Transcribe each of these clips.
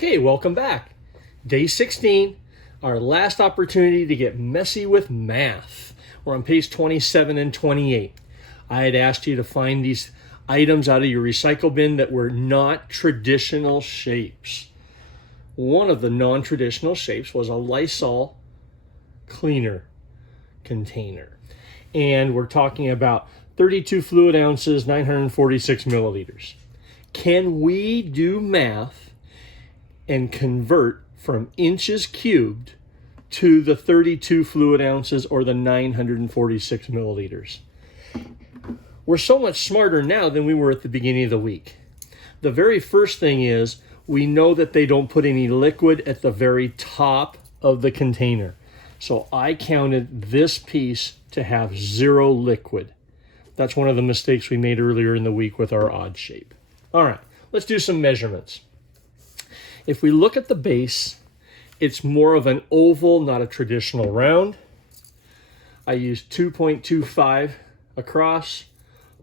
Okay, welcome back. Day 16, our last opportunity to get messy with math. We're on page 27 and 28. I had asked you to find these items out of your recycle bin that were not traditional shapes. One of the non-traditional shapes was a lysol cleaner container. And we're talking about 32 fluid ounces, 946 milliliters. Can we do math and convert from inches cubed to the 32 fluid ounces or the 946 milliliters? We're so much smarter now than we were at the beginning of the week. The very first thing is we know that they don't put any liquid at the very top of the container. So I counted this piece to have 0 liquid. That's one of the mistakes we made earlier in the week with our odd shape. All right, let's do some measurements. If we look at the base, it's more of an oval, not a traditional round. I used 2.25 across,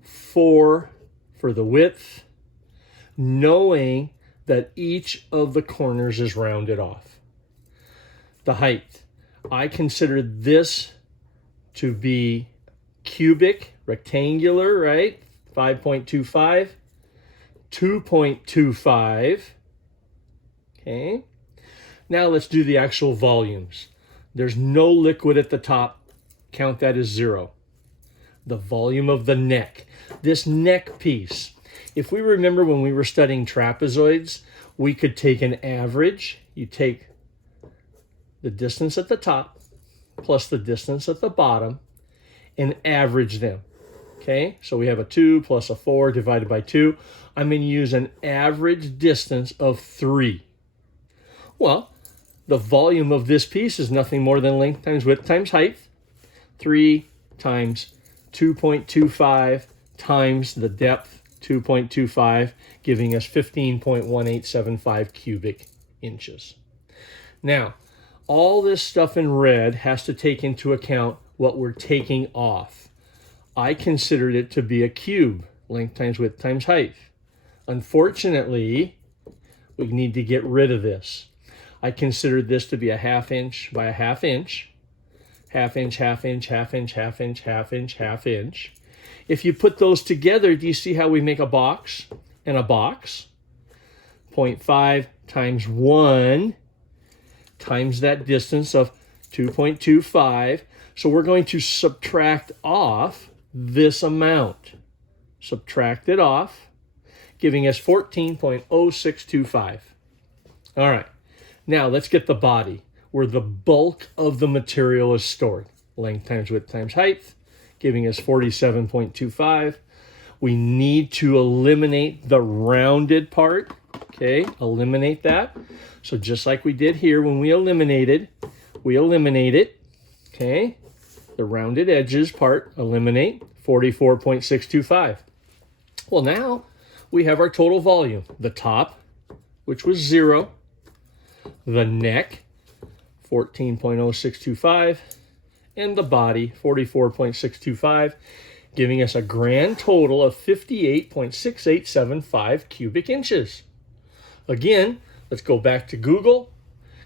4 for the width, knowing that each of the corners is rounded off. The height, I considered this to be cubic, rectangular, right? 5.25, 2.25. Okay, now let's do the actual volumes. There's no liquid at the top. Count that as 0. The volume of the neck. This neck piece, if we remember when we were studying trapezoids, we could take an average. You take the distance at the top plus the distance at the bottom and average them. Okay, so we have a 2 plus a 4 divided by 2. I'm going to use an average distance of 3. Well, the volume of this piece is nothing more than length times width times height. 3 times 2.25 times the depth, 2.25, giving us 15.1875 cubic inches. Now, all this stuff in red has to take into account what we're taking off. I considered it to be a cube, length times width times height. Unfortunately, we need to get rid of this. I considered this to be a 1/2 inch by a 1/2 inch, 1/2 inch, 1/2 inch, 1/2 inch, 1/2 inch, 1/2 inch, 1/2 inch. If you put those together, do you see how we make a box and a box? 0.5 times 1 times that distance of 2.25. So we're going to subtract off this amount. Subtract it off, giving us 14.0625. All right. Now let's get the body, where the bulk of the material is stored. Length times width times height, giving us 47.25. We need to eliminate the rounded part. Okay, eliminate that. So just like we did here when we eliminate it. Okay, the rounded edges part, eliminate, 44.625. Well, now we have our total volume. The top, which was 0. The neck, 14.0625, and the body, 44.625, giving us a grand total of 58.6875 cubic inches. Again, let's go back to Google,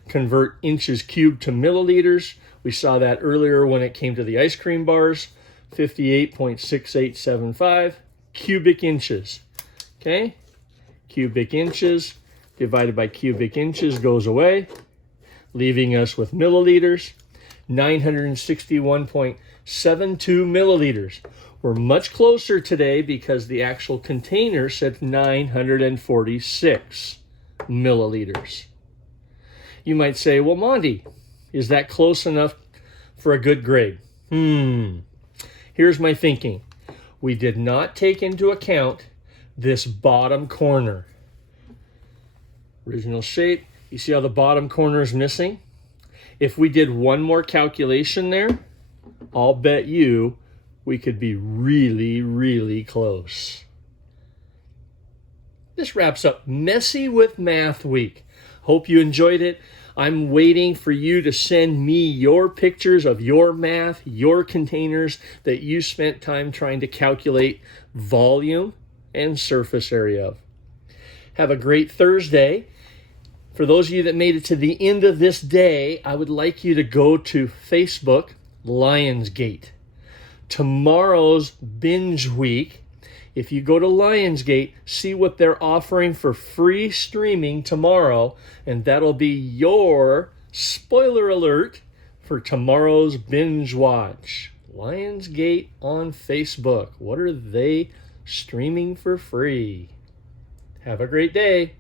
convert inches cubed to milliliters. We saw that earlier when it came to the ice cream bars, 58.6875 cubic inches. Okay, cubic inches divided by cubic inches goes away, leaving us with milliliters, 961.72 milliliters. We're much closer today because the actual container said 946 milliliters. You might say, well, Monty, is that close enough for a good grade? Here's my thinking. We did not take into account this bottom corner. Original shape. You see how the bottom corner is missing? If we did one more calculation there, I'll bet you we could be really, really close. This wraps up Messy with Math Week. Hope you enjoyed it. I'm waiting for you to send me your pictures of your math, your containers that you spent time trying to calculate volume and surface area of. Have a great Thursday. For those of you that made it to the end of this day, I would like you to go to Facebook, Lionsgate. Tomorrow's binge week, if you go to Lionsgate, see what they're offering for free streaming tomorrow, and that'll be your spoiler alert for tomorrow's binge watch. Lionsgate on Facebook. What are they streaming for free? Have a great day.